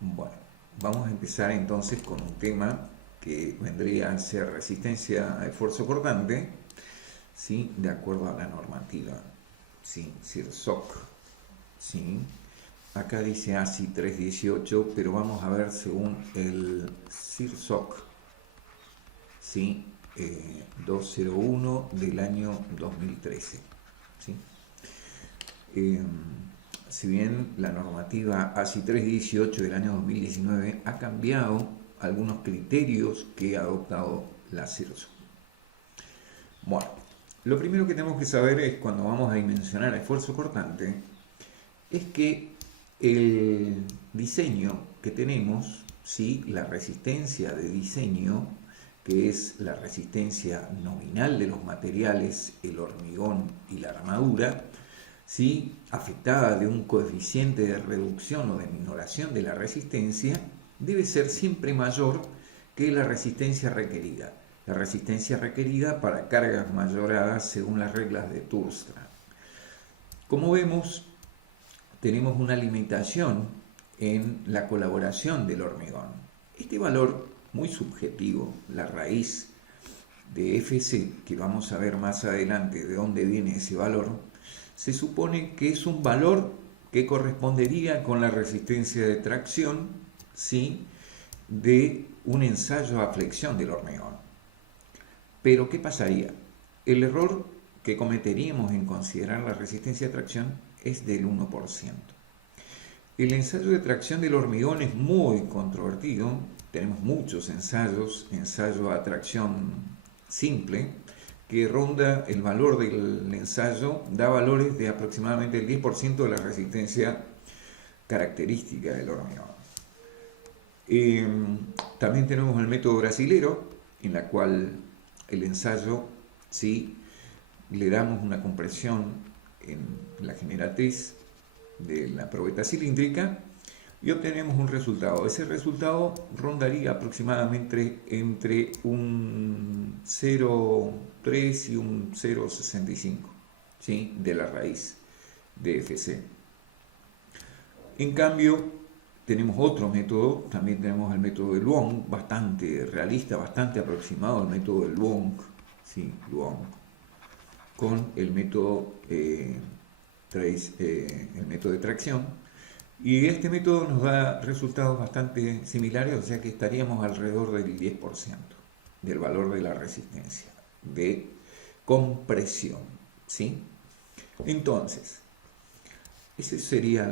Bueno, vamos a empezar entonces con un tema que vendría a ser resistencia a esfuerzo cortante, ¿sí? De acuerdo a la normativa, ¿sí? CIRSOC, ¿sí? Acá dice ASI 318, pero vamos a ver según el CIRSOC, ¿sí? 201 del año 2013, ¿sí? Eh, si bien la normativa ASI 318 del año 2019 ha cambiado algunos criterios que ha adoptado la CIRSO. Bueno, lo primero que tenemos que saber es cuando vamos a dimensionar esfuerzo cortante, es que el diseño que tenemos, ¿sí? La resistencia de diseño, que es la resistencia nominal de los materiales, el hormigón y la armadura, ¿sí? Afectada de un coeficiente de reducción o de minoración de la resistencia, debe ser siempre mayor que la resistencia requerida. La resistencia requerida para cargas mayoradas según las reglas de Thurström. Como vemos, tenemos una limitación en la colaboración del hormigón. Este valor muy subjetivo, la raíz de FC, que vamos a ver más adelante de dónde viene ese valor, se supone que es un valor que correspondería con la resistencia de tracción, ¿sí? De un ensayo a flexión del hormigón. Pero ¿qué pasaría? El error que cometeríamos en considerar la resistencia de tracción es del 1%. El ensayo de tracción del hormigón es muy controvertido, tenemos muchos ensayos, ensayo a tracción simple, que ronda el valor del ensayo, da valores de aproximadamente el 10% de la resistencia característica del hormigón. También tenemos el método brasilero, en la cual el ensayo, ¿sí? Le damos una compresión en la generatriz de la probeta cilíndrica y obtenemos un resultado. Ese resultado rondaría aproximadamente entre un 0,3 y un 0,65, ¿sí? De la raíz de FC. En cambio, tenemos otro método, también tenemos el método de Luong, bastante realista, bastante aproximado al método de Luong, ¿sí? Luong, con el método, el método de tracción. Y este método nos da resultados bastante similares, o sea que estaríamos alrededor del 10% del valor de la resistencia de compresión, ¿sí? Entonces, ese sería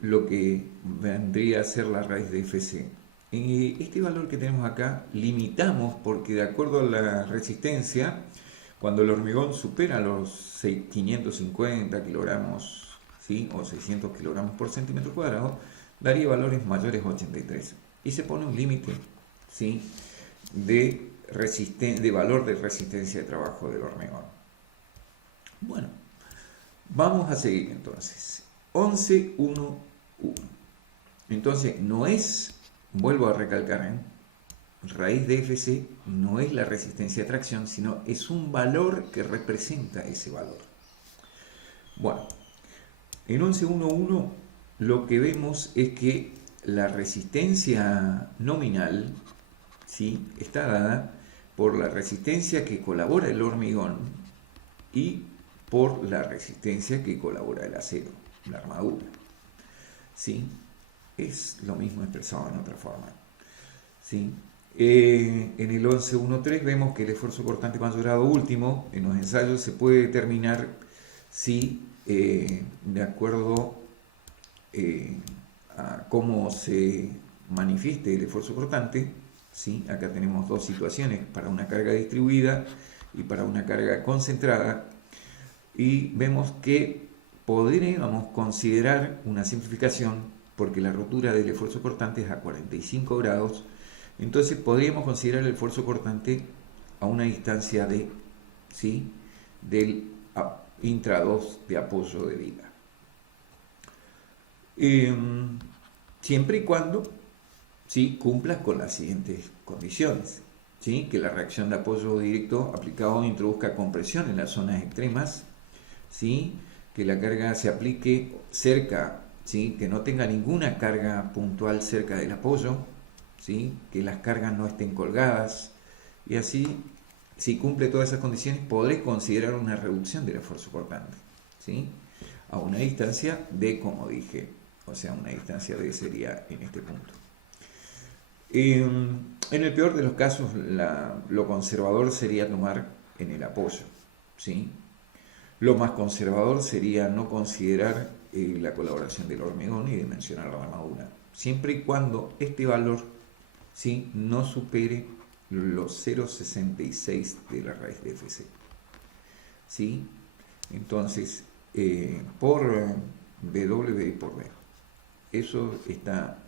lo que vendría a ser la raíz de FC. Este valor que tenemos acá limitamos porque de acuerdo a la resistencia, cuando el hormigón supera los 550 kilogramos, ¿sí? O 600 kilogramos por centímetro cuadrado, daría valores mayores a 83. Y se pone un límite, ¿sí? de valor de resistencia de trabajo del hormigón. Bueno, vamos a seguir entonces. 11.1.1. Entonces, no es, vuelvo a recalcar, raíz de FC no es la resistencia de tracción, sino es un valor que representa ese valor. Bueno, en 11.1.1 lo que vemos es que la resistencia nominal, ¿sí? Está dada por la resistencia que colabora el hormigón y por la resistencia que colabora el acero, la armadura, ¿sí? Es lo mismo expresado en otra forma, ¿sí? En el 11.1.3 vemos que el esfuerzo cortante mayorado último en los ensayos se puede determinar si de acuerdo a cómo se manifieste el esfuerzo cortante, ¿sí? Acá tenemos dos situaciones, para una carga distribuida y para una carga concentrada, y vemos que podríamos considerar una simplificación porque la rotura del esfuerzo cortante es a 45 grados, entonces podríamos considerar el esfuerzo cortante a una distancia de, ¿sí? del intra 2 de apoyo de viga. Siempre y cuando, ¿sí? Cumplas con las siguientes condiciones, ¿sí? Que la reacción de apoyo directo aplicado introduzca compresión en las zonas extremas, ¿sí? Que la carga se aplique cerca, ¿sí? Que no tenga ninguna carga puntual cerca del apoyo, ¿sí? Que las cargas no estén colgadas, y así, si cumple todas esas condiciones, podré considerar una reducción del esfuerzo cortante, ¿sí? A una distancia D, como dije, o sea, una distancia D sería en este punto. En el peor de los casos, lo conservador sería tomar en el apoyo, ¿sí? Lo más conservador sería no considerar la colaboración del hormigón y dimensionar la armadura, siempre y cuando este valor, ¿sí?, no supere los 0,66 de la raíz de FC, ¿sí? Entonces, por W y por B. Eso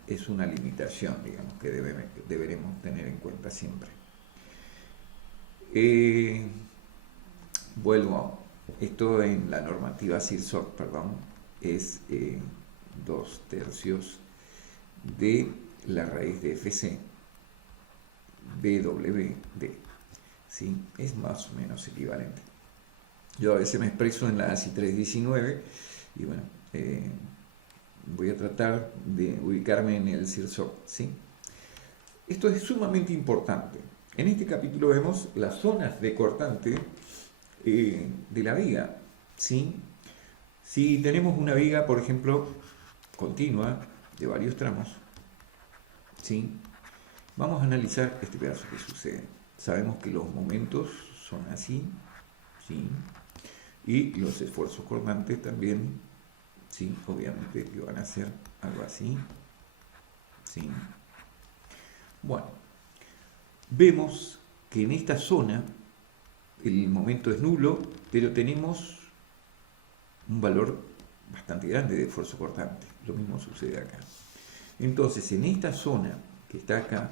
es una limitación, digamos, que deberemos tener en cuenta siempre. Vuelvo, esto en la normativa CIRSOC, perdón, es 2/3 de la raíz de FC, BWD, ¿sí? Es más o menos equivalente. Yo a veces me expreso en la ASI 319 y bueno, voy a tratar de ubicarme en el CIRSOC, ¿sí? Esto es sumamente importante. En este capítulo vemos las zonas de cortante de la viga, ¿sí? Si tenemos una viga, por ejemplo, continua, de varios tramos, ¿sí?, vamos a analizar este pedazo que sucede. Sabemos que los momentos son así, ¿sí?, y los esfuerzos cortantes también, ¿sí?, obviamente que van a ser algo así, ¿sí? Bueno, vemos que en esta zona el momento es nulo, pero tenemos un valor bastante grande de esfuerzo cortante. Lo mismo sucede acá. Entonces, en esta zona que está acá,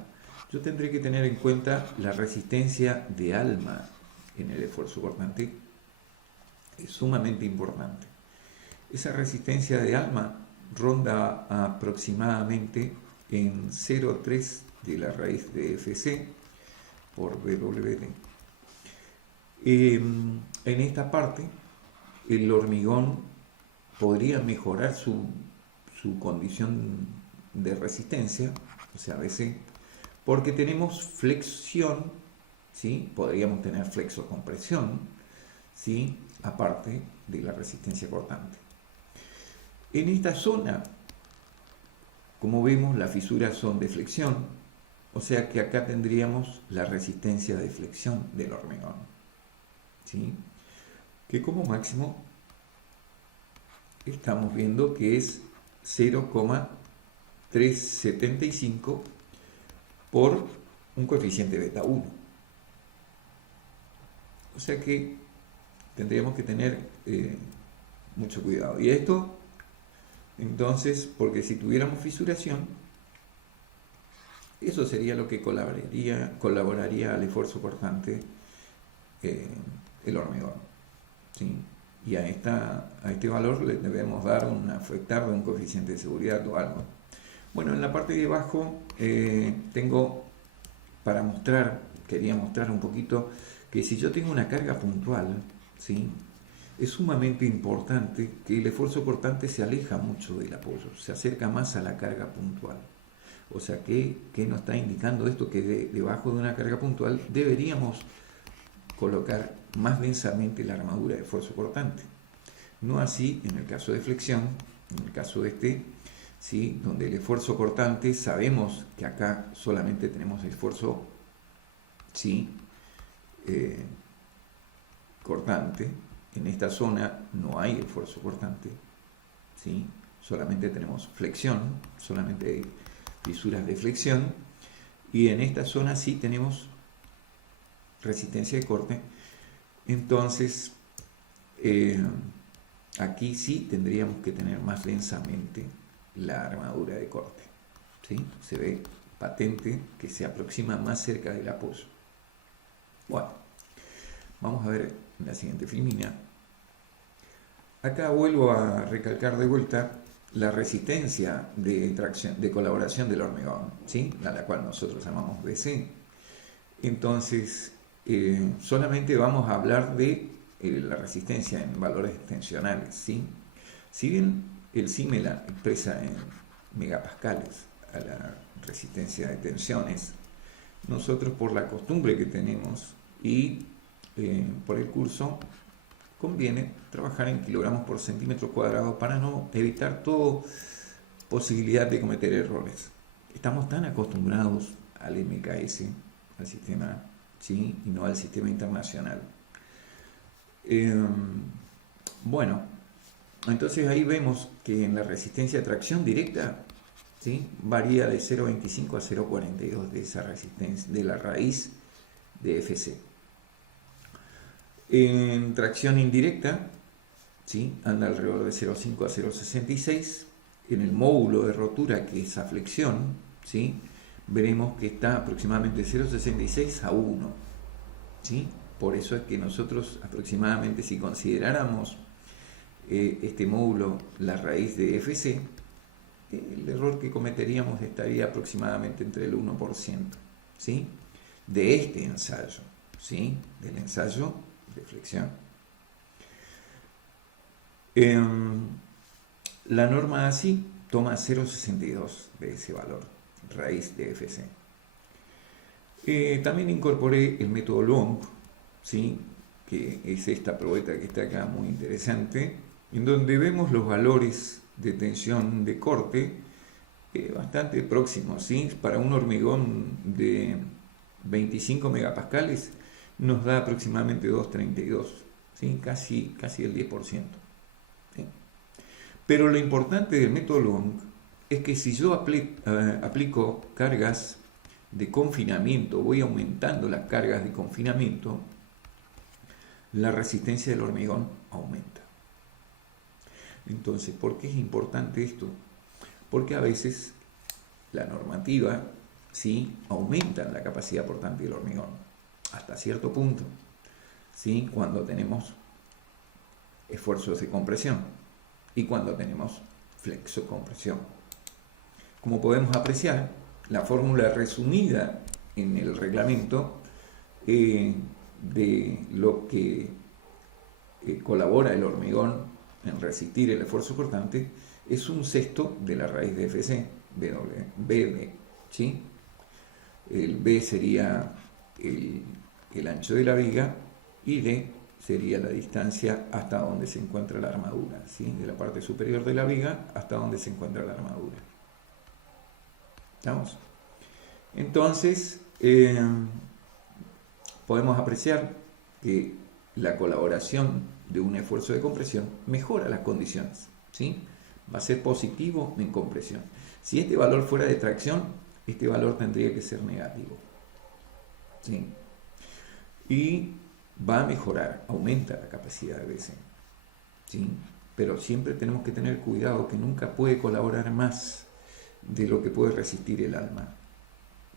yo tendré que tener en cuenta la resistencia de alma en el esfuerzo cortante. Es sumamente importante. Esa resistencia de alma ronda aproximadamente en 0,3 de la raíz de FC por BWD. En esta parte, el hormigón podría mejorar su condición de resistencia, o sea, BC, porque tenemos flexión, ¿sí? Podríamos tener flexocompresión, ¿sí?, aparte de la resistencia cortante. En esta zona, como vemos, las fisuras son de flexión, o sea que acá tendríamos la resistencia de flexión del hormigón, ¿sí?, que como máximo estamos viendo que es 0,375 por un coeficiente beta 1. O sea que tendríamos que tener mucho cuidado. Y esto, entonces, porque si tuviéramos fisuración, eso sería lo que colaboraría al esfuerzo cortante el hormigón, ¿sí? Y a este valor le debemos dar afectar de un coeficiente de seguridad o algo. Bueno, en la parte de abajo tengo para quería mostrar un poquito que si yo tengo una carga puntual, ¿sí?, es sumamente importante que el esfuerzo cortante se aleja mucho del apoyo, se acerca más a la carga puntual. O sea, ¿qué nos está indicando esto? Que debajo de una carga puntual deberíamos colocar más densamente la armadura de esfuerzo cortante. No así en el caso de flexión, en el caso de ¿sí?, donde el esfuerzo cortante, sabemos que acá solamente tenemos esfuerzo, ¿sí?, cortante. En esta zona no hay esfuerzo cortante, ¿sí?, solamente tenemos flexión, solamente hay fisuras de flexión, y en esta zona sí tenemos resistencia de corte. Entonces aquí sí tendríamos que tener más densamente la armadura de corte, ¿sí? Se ve patente que se aproxima más cerca del apoyo. Bueno, vamos a ver la siguiente filmina. Acá vuelvo a recalcar de vuelta la resistencia de colaboración del hormigón, ¿sí?, a la cual nosotros llamamos BC. Entonces, solamente vamos a hablar de la resistencia en valores tensionales, ¿sí? Si bien el símela expresa en megapascales a la resistencia de tensiones. Nosotros, por la costumbre que tenemos y por el curso, conviene trabajar en kilogramos por centímetro cuadrado para no evitar toda posibilidad de cometer errores. Estamos tan acostumbrados al MKS, al sistema, ¿sí?, y no al sistema internacional. Bueno, entonces ahí vemos que en la resistencia de tracción directa, ¿sí?, varía de 0,25 a 0,42 de esa resistencia, de la raíz de FC. En tracción indirecta, ¿sí?, anda alrededor de 0,5 a 0,66. En el módulo de rotura, que es a flexión, ¿sí?, veremos que está aproximadamente 0,66 a 1. ¿Sí? Por eso es que nosotros aproximadamente, si consideráramos este módulo la raíz de FC, el error que cometeríamos estaría aproximadamente entre el 1%, ¿sí?, de este ensayo, ¿sí?, del ensayo de flexión. La norma ASI toma 0,62 de ese valor, raíz de FC. También incorporé el método Long, ¿sí?, que es esta probeta que está acá, muy interesante, en donde vemos los valores de tensión de corte bastante próximos, ¿sí? Para un hormigón de 25 megapascales nos da aproximadamente 2,32, ¿sí?, casi el 10%. ¿Sí? Pero lo importante del método Long es que si yo aplico cargas de confinamiento, voy aumentando las cargas de confinamiento, la resistencia del hormigón aumenta. Entonces, ¿por qué es importante esto? Porque a veces la normativa, ¿sí?, aumenta la capacidad portante del hormigón hasta cierto punto, ¿sí?, cuando tenemos esfuerzos de compresión y cuando tenemos flexocompresión. Como podemos apreciar, la fórmula resumida en el reglamento de lo que colabora el hormigón en resistir el esfuerzo cortante es 1/6 de la raíz de FC, BD, ¿sí? El B sería el ancho de la viga y D sería la distancia hasta donde se encuentra la armadura, ¿sí?, de la parte superior de la viga hasta donde se encuentra la armadura. ¿Estamos? Entonces, podemos apreciar que la colaboración de un esfuerzo de compresión mejora las condiciones, ¿sí? Va a ser positivo en compresión. Si este valor fuera de tracción, este valor tendría que ser negativo, ¿sí? Y va a mejorar, aumenta la capacidad de BC, ¿sí? Pero siempre tenemos que tener cuidado que nunca puede colaborar más de lo que puede resistir el alma,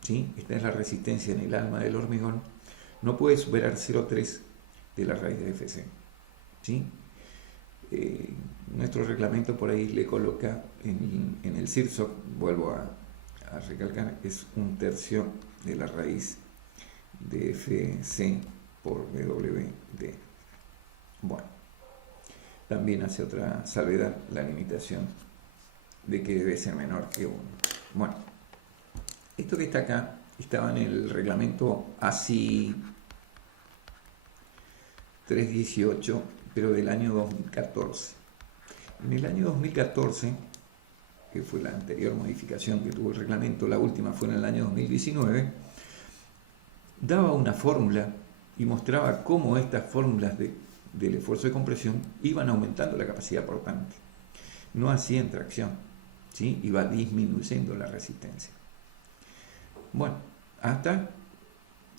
¿sí? Esta es la resistencia en el alma del hormigón. No puede superar 0,3 de la raíz de FC, ¿sí? Nuestro reglamento por ahí le coloca en el CIRSOC, vuelvo a recalcar, es 1/3 de la raíz de FC por WD. Bueno, también hace otra salvedad, la limitación de que debe ser menor que 1. Bueno, esto que está acá estaba en el reglamento ASI 318, pero del año 2014. En el año 2014, que fue la anterior modificación que tuvo el reglamento, la última fue en el año 2019, daba una fórmula y mostraba cómo estas fórmulas del esfuerzo de compresión iban aumentando la capacidad portante. No hacía en tracción, ¿sí? Iba disminuyendo la resistencia. Bueno, hasta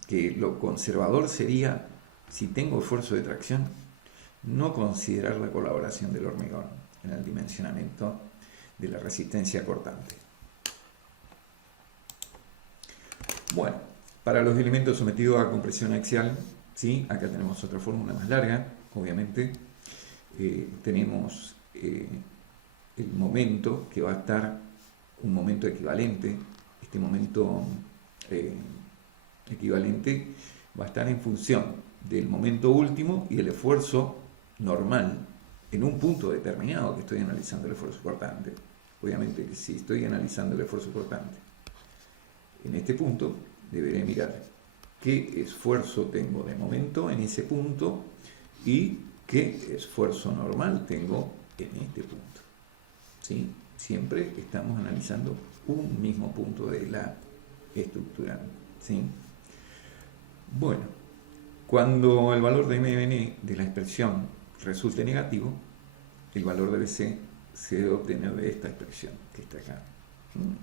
que lo conservador sería, si tengo esfuerzo de tracción, no considerar la colaboración del hormigón en el dimensionamiento de la resistencia cortante. Bueno, para los elementos sometidos a compresión axial, ¿sí?, acá tenemos otra fórmula más larga, obviamente. Tenemos el momento, que va a estar un momento equivalente. Este momento equivalente va a estar en función del momento último y el esfuerzo normal, en un punto determinado que estoy analizando el esfuerzo cortante. Obviamente que si estoy analizando el esfuerzo cortante en este punto, deberé mirar qué esfuerzo tengo de momento en ese punto y qué esfuerzo normal tengo en este punto. ¿Sí? Siempre estamos analizando un mismo punto de la estructura. ¿Sí? Bueno, cuando el valor de MN de la expresión resulte negativo, el valor de BC se debe obtener de esta expresión que está acá.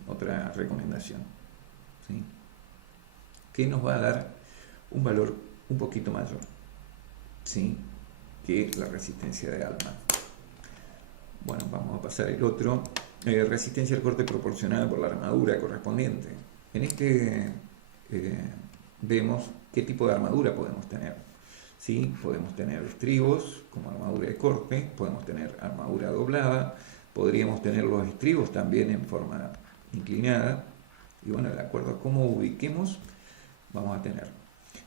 Otra recomendación, ¿sí? Que nos va a dar un valor un poquito mayor, ¿sí? Que la resistencia de alma. Bueno, vamos a pasar el otro. Resistencia al corte proporcionada por la armadura correspondiente. En este vemos qué tipo de armadura podemos tener. ¿Sí? Podemos tener estribos como armadura de corte, podemos tener armadura doblada, podríamos tener los estribos también en forma inclinada, y bueno, de acuerdo a cómo ubiquemos, vamos a tener.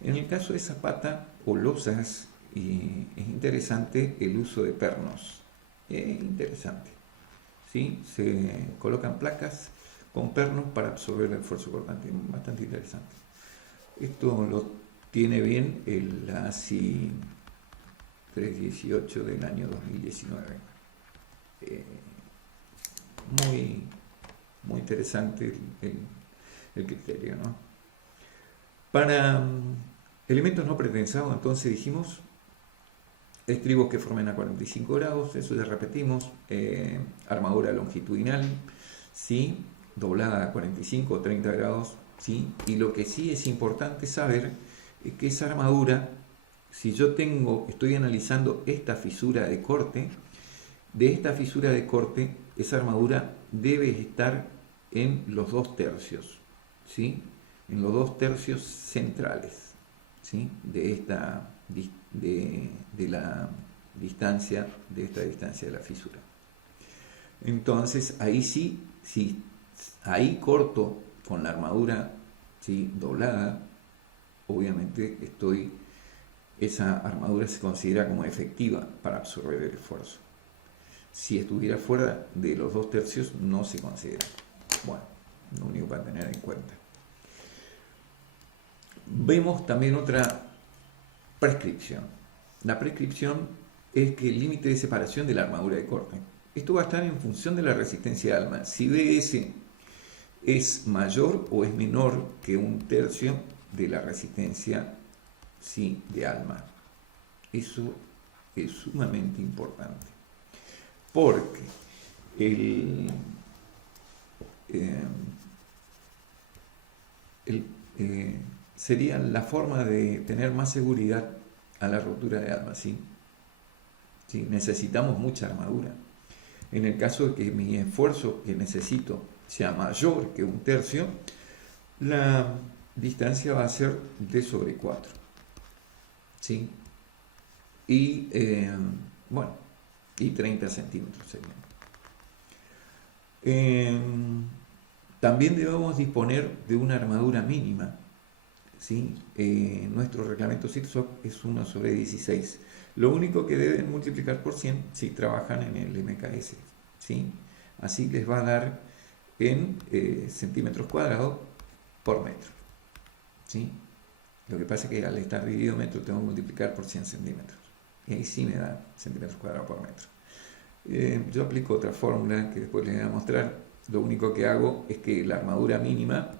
En el caso de zapata o losas, y es interesante el uso de pernos. Es interesante. ¿Sí? Se colocan placas con pernos para absorber el esfuerzo cortante. Bastante interesante. Esto lo tiene bien el ASI 318 del año 2019. Muy interesante el criterio, ¿no? Para elementos no pretensados, entonces dijimos estribos que formen a 45 grados, eso ya repetimos, armadura longitudinal, ¿sí? Doblada a 45 o 30 grados, ¿sí? Y lo que sí es importante saber es que esa armadura, si yo estoy analizando esta fisura de corte, de esta fisura de corte, esa armadura debe estar en los 2/3, ¿sí? En los 2/3 centrales, ¿sí? De la distancia, de esta distancia de la fisura. Entonces, ahí sí, ahí corto con la armadura, ¿sí? Doblada, obviamente esa armadura se considera como efectiva para absorber el esfuerzo. Si estuviera fuera de los 2/3 no se considera. Bueno, lo único para tener en cuenta. Vemos también otra prescripción. La prescripción es que el límite de separación de la armadura de corte. Esto va a estar en función de la resistencia de alma. Si BS es mayor o es menor que 1/3 de la resistencia, sí, de alma. Eso es sumamente importante. Porque sería la forma de tener más seguridad a la rotura de alma, ¿sí? ¿Sí? Necesitamos mucha armadura. En el caso de que mi esfuerzo que necesito sea mayor que 1/3, la distancia va a ser D sobre 4. ¿Sí? Y, y 30 centímetros serían. También debemos disponer de una armadura mínima. ¿Sí? Nuestro reglamento SITSOC es 1/16. Lo único que deben multiplicar por 100 si trabajan en el MKS. ¿Sí? Así les va a dar en centímetros cuadrados por metro. ¿Sí? Lo que pasa es que al estar dividido metro tengo que multiplicar por 100 centímetros. Y ahí sí me da centímetros cuadrados por metro. Yo aplico otra fórmula que después les voy a mostrar. Lo único que hago es que la armadura mínima,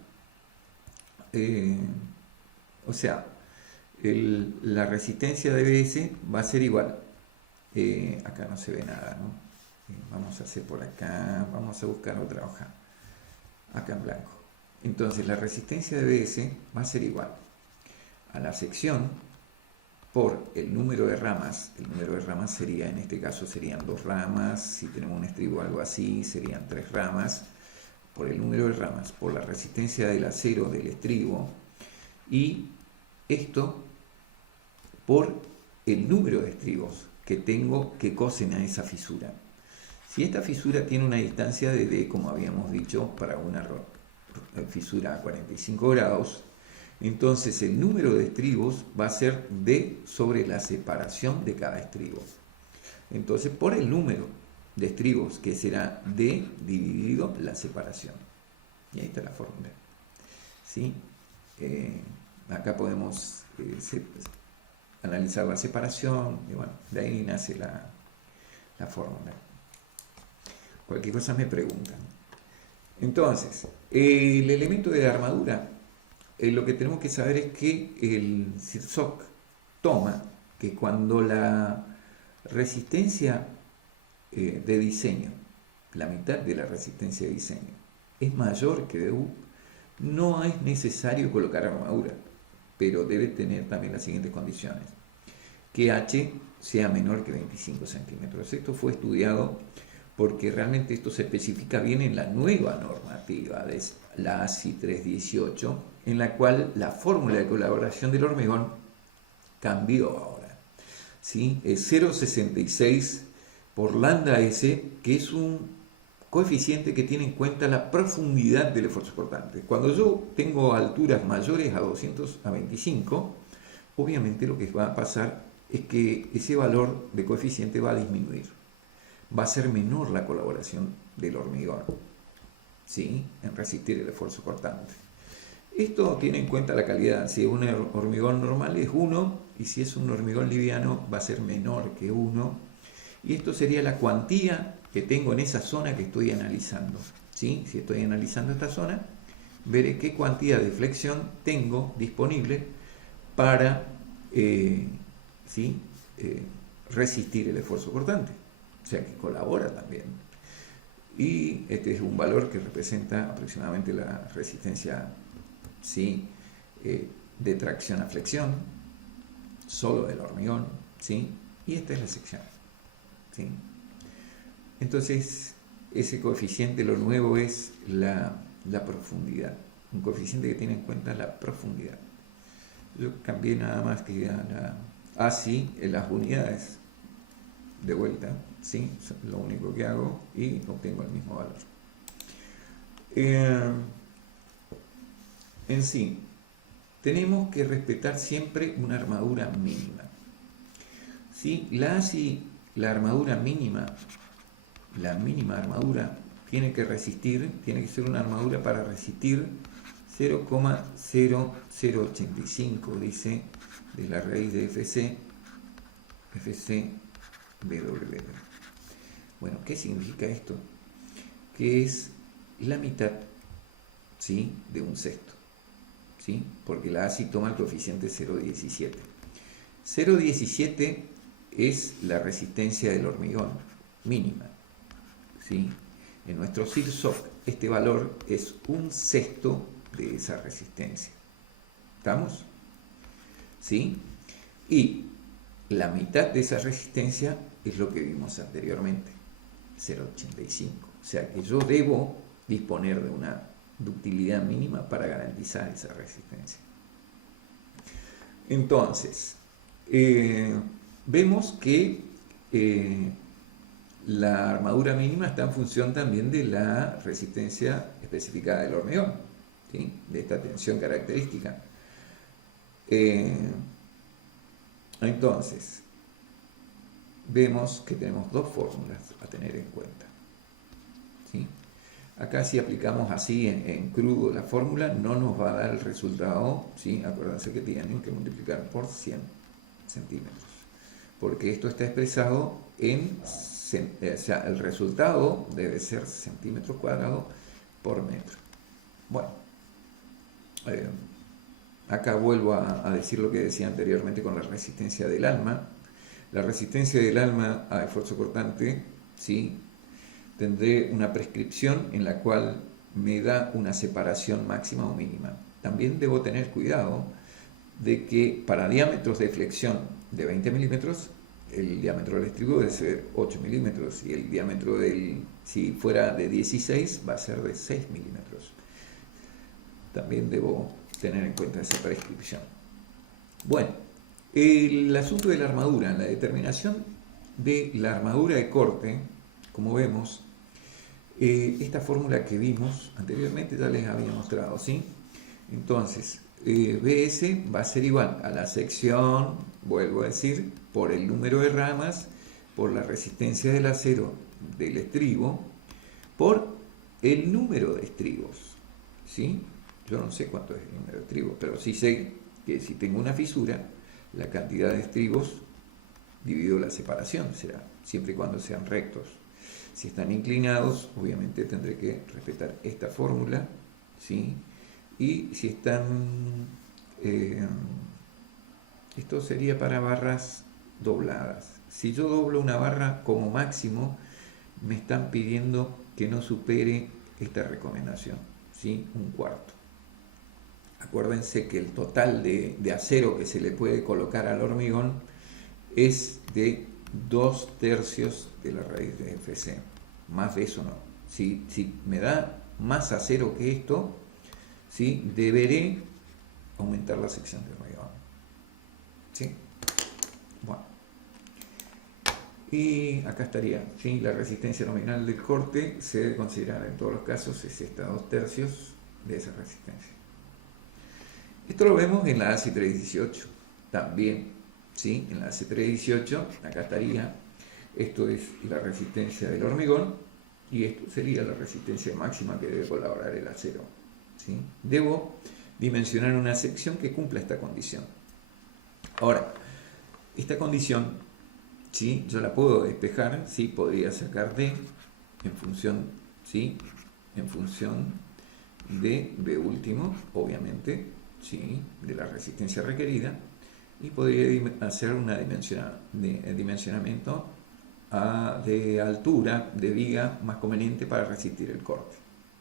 la resistencia de BS va a ser igual. Acá no se ve nada, ¿no? Vamos a hacer por acá, vamos a buscar otra hoja. Acá en blanco. Entonces la resistencia de BS va a ser igual a la sección por el número de ramas. El número de ramas sería, en este caso serían 2 ramas, si tenemos un estribo o algo así, serían 3 ramas, por el número de ramas, por la resistencia del acero del estribo, y esto por el número de estribos que tengo que cosen a esa fisura. Si esta fisura tiene una distancia de D, como habíamos dicho, para una fisura a 45 grados, entonces el número de estribos va a ser D sobre la separación de cada estribo. Entonces, por el número de estribos, que será D dividido la separación. Y ahí está la fórmula. ¿Sí? Acá podemos analizar la separación, y bueno, de ahí nace la fórmula. Cualquier cosa me preguntan. Entonces, el elemento de la armadura, lo que tenemos que saber es que el CIRSOC toma que cuando la resistencia de diseño, la mitad de la resistencia de diseño, es mayor que DU, no es necesario colocar armadura, pero debe tener también las siguientes condiciones: que H sea menor que 25 centímetros. Esto fue estudiado porque realmente esto se especifica bien en la nueva normativa de la ASI 318, en la cual la fórmula de colaboración del hormigón cambió ahora. ¿Sí? Es 0,66 por lambda S, que es un coeficiente que tiene en cuenta la profundidad del esfuerzo cortante. Cuando yo tengo alturas mayores a 225, obviamente lo que va a pasar es que ese valor de coeficiente va a disminuir. Va a ser menor la colaboración del hormigón, ¿sí?, en resistir el esfuerzo cortante. Esto tiene en cuenta la calidad. Si es un hormigón normal es 1, y si es un hormigón liviano va a ser menor que 1. Y esto sería la cuantía que tengo en esa zona que estoy analizando. ¿Sí? Si estoy analizando esta zona, veré qué cuantía de flexión tengo disponible para resistir el esfuerzo cortante. O sea que colabora también. Y este es un valor que representa aproximadamente la resistencia, ¿sí?, de tracción a flexión, solo del hormigón, ¿sí? Y esta es la sección, ¿sí? Entonces, ese coeficiente, lo nuevo es la profundidad, un coeficiente que tiene en cuenta la profundidad. Yo cambié nada más que a la ASI en las unidades de vuelta, ¿sí? Lo único que hago, y obtengo el mismo valor. En sí, tenemos que respetar siempre una armadura mínima. ¿Sí? La ASI, la armadura mínima, la mínima armadura, tiene que ser una armadura para resistir 0,0085, dice, de la raíz de FC BW. Bueno, ¿qué significa esto? Que es la mitad, ¿sí?, de un sexto, ¿sí? Porque la ASI toma el coeficiente 0,17. 0,17 es la resistencia del hormigón mínima, ¿sí? En nuestro CIRSOC este valor es un sexto de esa resistencia. ¿Estamos? ¿Sí? Y la mitad de esa resistencia es lo que vimos anteriormente, 0,85. O sea que yo debo disponer de una ductilidad mínima para garantizar esa resistencia. Entonces, vemos que la armadura mínima está en función también de la resistencia especificada del hormigón, ¿sí?, de esta tensión característica. Entonces, vemos que tenemos dos fórmulas a tener en cuenta, ¿sí? Acá, si aplicamos así en crudo la fórmula, no nos va a dar el resultado, ¿sí? Acuérdense que tienen que multiplicar por 100 centímetros, porque esto está expresado en, o sea, el resultado debe ser centímetros cuadrados por metro. Bueno, acá vuelvo a decir lo que decía anteriormente con la resistencia del alma. La resistencia del alma a esfuerzo cortante, ¿sí?, tendré una prescripción en la cual me da una separación máxima o mínima. También debo tener cuidado de que para diámetros de flexión de 20 milímetros, el diámetro del estribo debe ser 8 milímetros, y el diámetro si fuera de 16, va a ser de 6 milímetros. También debo tener en cuenta esa prescripción. Bueno, el asunto de la armadura, la determinación de la armadura de corte, como vemos, esta fórmula que vimos anteriormente ya les había mostrado, ¿sí? Entonces, BS va a ser igual a la sección, vuelvo a decir, por el número de ramas por la resistencia del acero del estribo por el número de estribos, ¿sí? Yo no sé cuánto es el número de estribos, pero sí sé que si tengo una fisura, la cantidad de estribos dividido la separación será, siempre y cuando sean rectos. Si están inclinados, obviamente tendré que respetar esta fórmula, ¿sí? Y si están... esto sería para barras dobladas. Si yo doblo una barra como máximo, me están pidiendo que no supere esta recomendación, ¿sí? 1/4. Acuérdense que el total de acero que se le puede colocar al hormigón es de 2/3 de la raíz de FC. Más de eso no. Si me da más acero que esto, ¿sí? Deberé aumentar la sección de hormigón. ¿Sí? Bueno. Y acá estaría, ¿sí? La resistencia nominal del corte se debe considerar en todos los casos es esta 2/3 de esa resistencia. Esto lo vemos en la ASI 318 también, ¿sí? En la ASI 318, acá estaría, esto es la resistencia del hormigón y esto sería la resistencia máxima que debe colaborar el acero, ¿sí? Debo dimensionar una sección que cumpla esta condición. Ahora, esta condición, ¿sí? Yo la puedo despejar, ¿sí? Podría sacar D en función, ¿sí? En función de B último, obviamente, ¿sí? De la resistencia requerida, y podría hacer un dimensionamiento de altura de viga más conveniente para resistir el corte.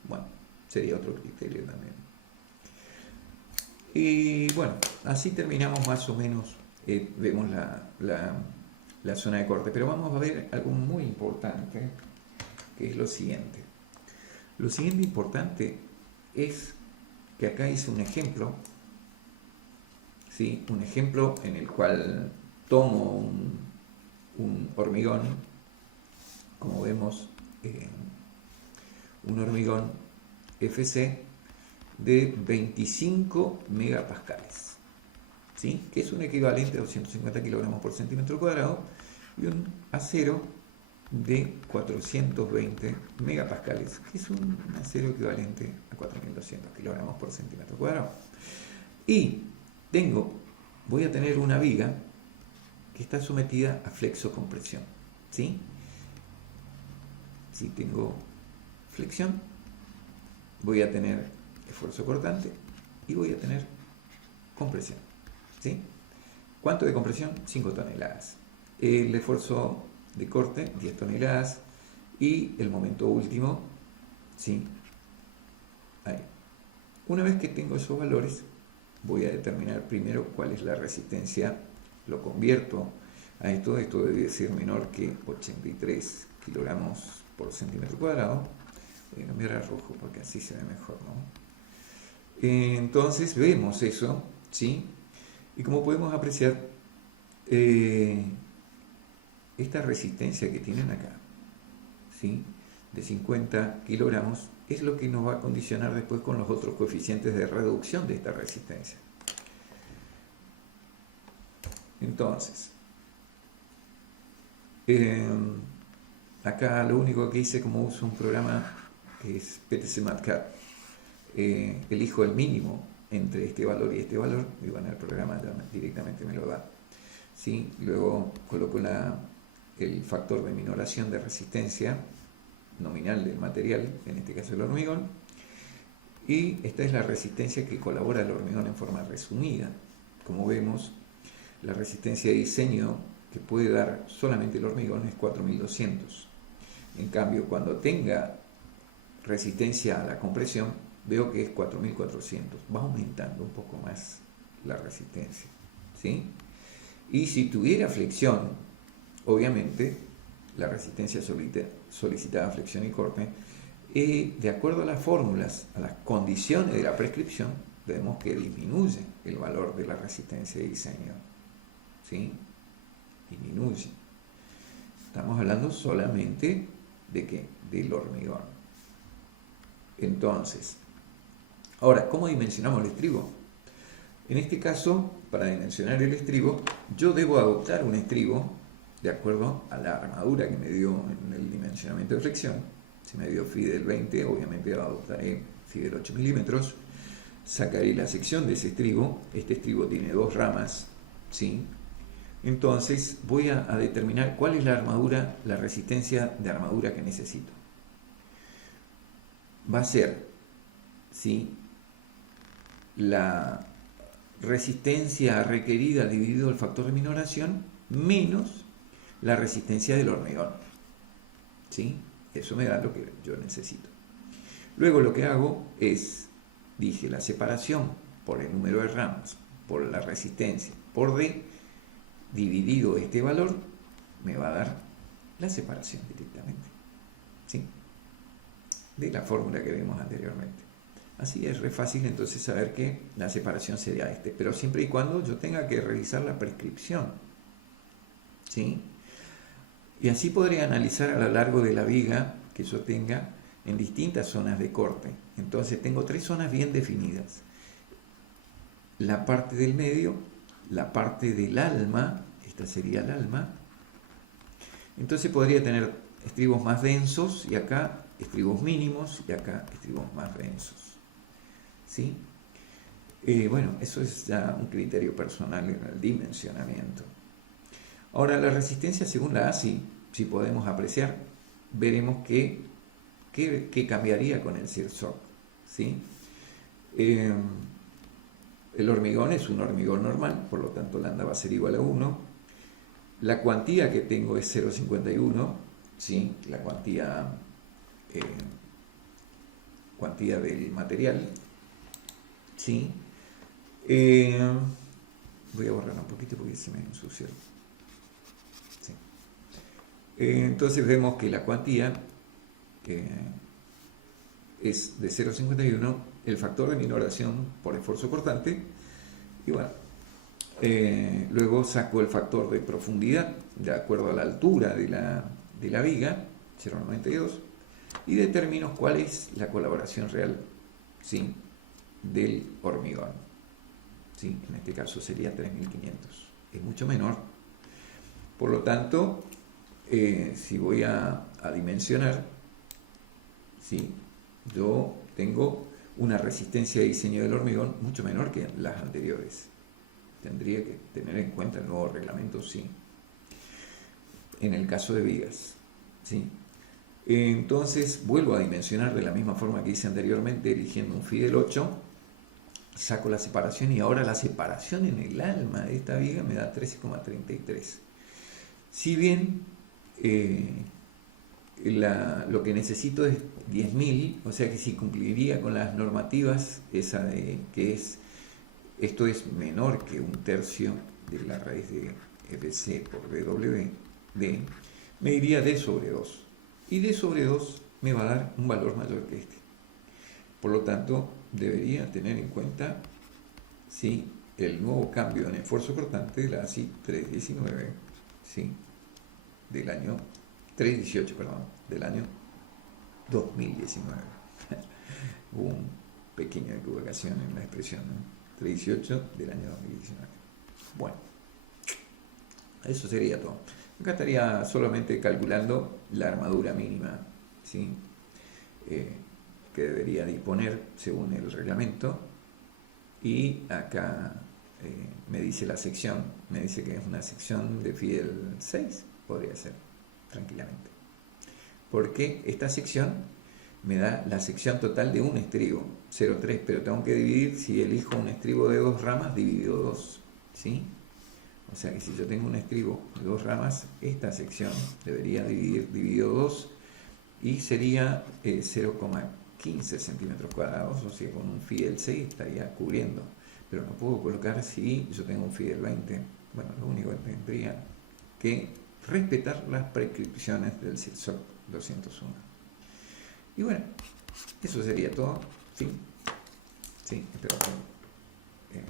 Bueno, sería otro criterio también. Y bueno, así terminamos más o menos, vemos la zona de corte, pero vamos a ver algo muy importante, que es lo siguiente. Lo siguiente importante es que acá hice un ejemplo, ¿sí? Un ejemplo en el cual tomo un hormigón, como vemos, un hormigón FC de 25 megapascales, ¿sí? Que es un equivalente a 250 kilogramos por centímetro cuadrado, y un acero de 420 megapascales, que es un acero equivalente a 4200 kilogramos por centímetro cuadrado. Y voy a tener una viga que está sometida a flexocompresión, ¿sí? Si tengo flexión, voy a tener esfuerzo cortante y voy a tener compresión, ¿sí? ¿Cuánto de compresión? 5 toneladas. El esfuerzo de corte, 10 toneladas. Y el momento último, ¿sí? Ahí. Una vez que tengo esos valores, voy a determinar primero cuál es la resistencia. Lo convierto a esto debe ser menor que 83 kilogramos por centímetro cuadrado. Voy a cambiar a rojo porque así se ve mejor, ¿no? Entonces vemos eso, ¿sí? Y como podemos apreciar, esta resistencia que tienen acá, ¿sí? De 50 kilogramos, es lo que nos va a condicionar después con los otros coeficientes de reducción de esta resistencia. Entonces, acá lo único que hice, como uso un programa que es PTC MATCAD, elijo el mínimo entre este valor y este valor, y bueno, el programa ya directamente me lo da, ¿sí? Luego coloco el factor de minoración de resistencia nominal del material, en este caso el hormigón, y esta es la resistencia que colabora el hormigón en forma resumida. Como vemos, la resistencia de diseño que puede dar solamente el hormigón es 4200. En cambio, cuando tenga resistencia a la compresión, veo que es 4400. Va aumentando un poco más la resistencia, ¿sí? Y si tuviera flexión, obviamente la resistencia solicitada, flexión y corte, de acuerdo a las fórmulas, a las condiciones de la prescripción, vemos que disminuye el valor de la resistencia de diseño, ¿sí? Disminuye. Estamos hablando solamente de ¿qué? Del hormigón. Entonces, ahora, ¿cómo dimensionamos el estribo? En este caso, para dimensionar el estribo, yo debo adoptar un estribo de acuerdo a la armadura que me dio en el dimensionamiento de flexión. Si me dio phi del 20, obviamente adoptaré phi del 8 milímetros. Sacaré la sección de ese estribo. Este estribo tiene 2 ramas, ¿sí? Entonces voy a determinar cuál es la armadura, la resistencia de armadura que necesito. Va a ser, ¿sí?, la resistencia requerida dividido el factor de minoración menos la resistencia del hormigón, ¿sí? Eso me da lo que yo necesito. Luego lo que hago es, dije, la separación por el número de ramas, por la resistencia, por D, dividido este valor, me va a dar la separación directamente, ¿sí?, de la fórmula que vimos anteriormente. Así es re fácil entonces saber que la separación sería pero siempre y cuando yo tenga que revisar la prescripción, ¿sí? Y así podré analizar a lo largo de la viga que yo tenga en distintas zonas de corte. Entonces tengo 3 zonas bien definidas: la parte del medio, la parte del alma, esta sería el alma. Entonces podría tener estribos más densos y acá estribos mínimos y acá estribos más densos, ¿sí? Bueno, eso es ya un criterio personal en el dimensionamiento. Ahora, la resistencia según la ASI, si podemos apreciar, veremos que cambiaría con el Sirsok, ¿sí? El hormigón es un hormigón normal, por lo tanto lambda va a ser igual a 1. La cuantía que tengo es 0,51, ¿sí?, la cuantía del material, ¿sí? Voy a borrar un poquito porque se me ensució. Sí. Entonces vemos que la cuantía es de 0,51, el factor de minoración por esfuerzo cortante, y bueno, luego saco el factor de profundidad de acuerdo a la altura de la viga, 0,92, y determino cuál es la colaboración real, ¿sí?, del hormigón, ¿sí? En este caso sería 3500, es mucho menor. Por lo tanto, si voy a dimensionar, ¿sí?, yo tengo una resistencia de diseño del hormigón mucho menor que las anteriores. Tendría que tener en cuenta el nuevo reglamento, sí, en el caso de vigas, ¿sí? Entonces vuelvo a dimensionar de la misma forma que hice anteriormente, eligiendo un phi del 8, saco la separación y ahora la separación en el alma de esta viga me da 13,33. Si bien lo que necesito es 10.000, o sea que si cumpliría con las normativas, esa de que esto es menor que 1/3 de la raíz de FC por BWD, me iría D sobre 2. Y D sobre 2 me va a dar un valor mayor que este. Por lo tanto, debería tener en cuenta, ¿sí?, el nuevo cambio en esfuerzo cortante de la ASI 319, ¿sí?, del año 318, perdón, del año 2019. Hubo una pequeña equivocación en la expresión, ¿no? 318 del año 2019. Bueno, eso sería todo. Acá estaría solamente calculando la armadura mínima, ¿sí?, que debería disponer según el reglamento, y acá me dice la sección, me dice que es una sección de phi del 6, podría ser tranquilamente, porque esta sección me da la sección total de un estribo, 0,3, pero tengo que dividir, si elijo un estribo de 2 ramas, dividido 2, ¿sí? O sea que si yo tengo un estribo de 2 ramas, esta sección debería dividido 2, y sería 0,15 centímetros cuadrados, o sea, con un phi del 6 estaría cubriendo. Pero no puedo colocar si yo tengo un phi del 20. Bueno, lo único que tendría que respetar las prescripciones del Sirsok 201. Y bueno, eso sería todo. Fin. Sí, espero que